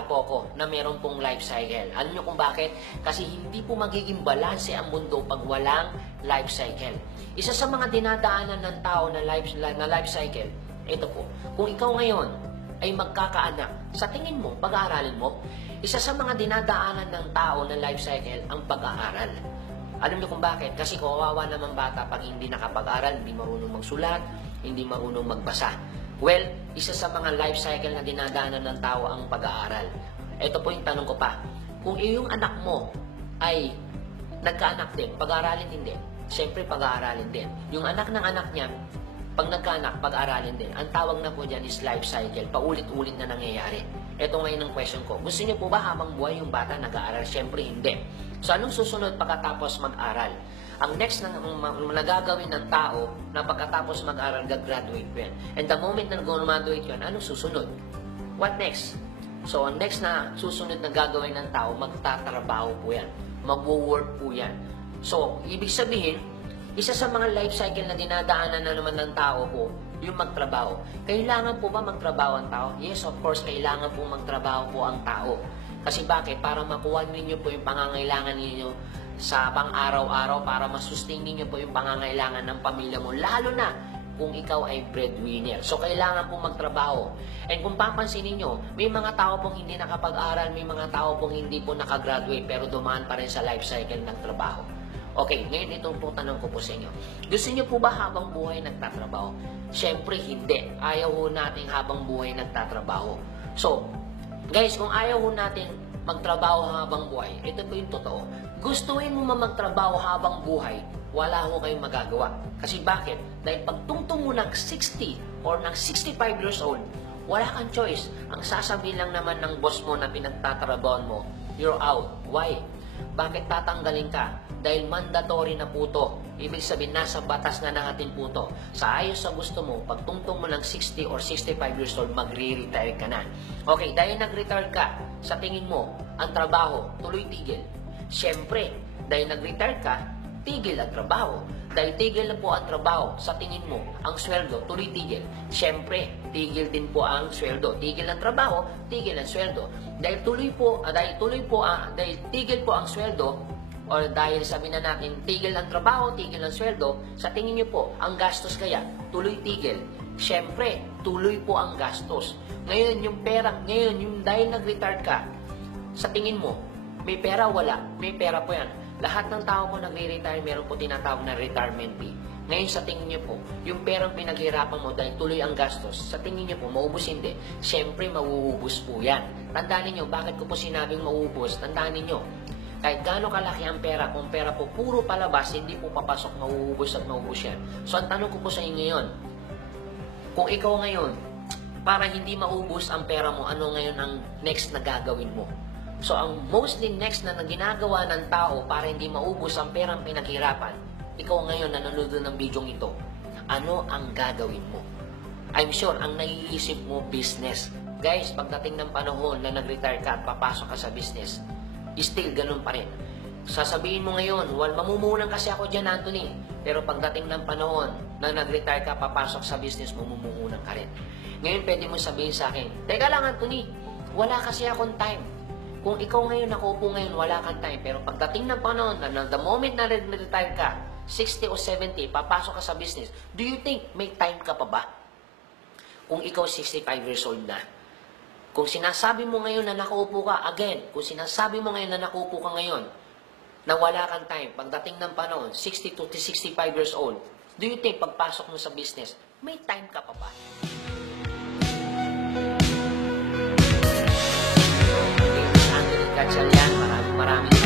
naniniwala po ako na meron pong life cycle. Alam nyo kung bakit? Kasi hindi po magiging balanse ang mundo pag walang life cycle. Isa sa mga dinadaanan ng tao na life cycle, ito po, kung ikaw ngayon ay magkakaanak, sa tingin mo, pag-aaralin mo, isa sa mga dinadaanan ng tao na life cycle ang pag-aaral. Alam niyo kung bakit? Kasi kawawa naman bata pag hindi nakapag-aral, hindi marunong magsulat, hindi marunong magbasa. Well, isa sa mga life cycle na dinadaanan ng tao ang pag-aaral. Ito po yung tanong ko pa. Kung iyong anak mo ay nagkaanak din, pag-aaralin din. Siyempre, pag-aaralin din. Yung anak ng anak niya, pag nagkaanak, pag-aaralin din. Ang tawag na po dyan is life cycle. Paulit-ulit na nangyayari. Ito ngayon ang question ko. Gusto niyo po ba habang buhay yung bata nag-aaral? Siyempre, hindi. So, anong susunod pagkatapos mag-aral? Ang next na nagagawin ng tao na pagkatapos mag-aral, gagraduate yan. And the moment na graduate yan, anong susunod? What next? So, ang next na susunod na gagawin ng tao, magtatrabaho po yan. Mag-work po yan. So, ibig sabihin, isa sa mga life cycle na dinadaanan na naman ng tao po, yung magtrabaho. Kailangan po ba magtrabaho ang tao? Yes, of course, kailangan po magtrabaho po ang tao. Kasi bakit? Para makuha ninyo po yung pangangailangan ninyo sa pang-araw-araw, para masustain ninyo po yung pangangailangan ng pamilya mo, lalo na kung ikaw ay breadwinner. So, kailangan po magtrabaho. And kung papansin ninyo, may mga tao pong hindi nakapag-aral, may mga tao pong hindi po nakagraduate, pero dumaan pa rin sa life cycle ng trabaho. Okay, ngayon itong po tanong ko po sa inyo. Gusto niyo po ba habang buhay nagtatrabaho? Siyempre, hindi. Ayaw ho natin habang buhay nagtatrabaho. So, guys, kung ayaw ho natin magtrabaho habang buhay, ito po yung totoo. Gustuin mo magtrabaho habang buhay, wala ho kayong magagawa. Kasi bakit? Dahil pagtungtong mo ng 60 or ng 65 years old, wala kang choice. Ang sasabihin lang naman ng boss mo na pinagtatrabahoan mo, you're out. Why? Bakit tatanggalin ka? Dahil mandatory na po to. Ibig sabihin, nasa batas na natin po to. Sa ayos sa gusto mo, pagtungtong mo ng 60 or 65 years old, magre-retire ka na. Okay, dahil nag-retire ka, sa tingin mo, ang trabaho, tuloy-tigil. Siyempre, dahil nag-retire ka, tigil ang trabaho. Dahil tigil na po ang trabaho, sa tingin mo, ang sweldo, tuloy-tigil. Siyempre, tigil din po ang sweldo. Tigil ang trabaho, tigil ang sweldo. Dahil tigil po ang sweldo, or dahil sabi na natin, tigil ang trabaho, tigil ang sweldo, sa tingin niyo po, ang gastos kaya, tuloy-tigil. Siyempre, tuloy po ang gastos. Ngayon, yung pera, dahil nag-retire ka, sa tingin mo, may pera, wala. May pera po yan. Lahat ng tao po nagre-retire, meron po tinatawag na retirement fee. Ngayon, sa tingin niyo po, yung perang pinaghirapan mo dahil tuloy ang gastos, sa tingin niyo po, maubos hindi. Siyempre, mauubos po yan. Tandaan niyo, bakit ko po sinabing mauubos? Tandaan niyo, kahit gaano kalaki ang pera, kung pera po puro palabas, hindi po papasok, mauubos at maubos yan. So, ang tanong ko po sa inyo ngayon, kung ikaw ngayon, para hindi maubos ang pera mo, ano ngayon ang next na gagawin mo? So, ang mostly next na ginagawa ng tao para hindi maubos ang perang pinaghirapan, ikaw ngayon nanonood ng video ito, ano ang gagawin mo? I'm sure, ang naiisip mo, business. Guys, pagdating ng panahon na nag-retire ka at papasok ka sa business, still ganun pa rin. Sasabihin mo ngayon, mamumunan kasi ako dyan, Anthony. Pero pagdating ng panahon na nag-retire ka, papasok sa business, mamumunan ka rin. Ngayon, pwede mo sabihin sa akin, teka lang, Anthony, wala kasi akong time. Kung ikaw ngayon, nakaupo ngayon, wala kang time. Pero pagdating ng panahon na the moment na nag-retire ka, 60 o 70, papasok ka sa business, do you think may time ka pa ba? Kung ikaw 65 years old na, kung sinasabi mo ngayon na nakaupo ka, again, kung sinasabi mo ngayon na nakaupo ka ngayon, na wala kang time, pagdating ng panahon, 60 to 65 years old, do you think pagpasok mo sa business, may time ka pa ba? Anthony Gatchalian, maraming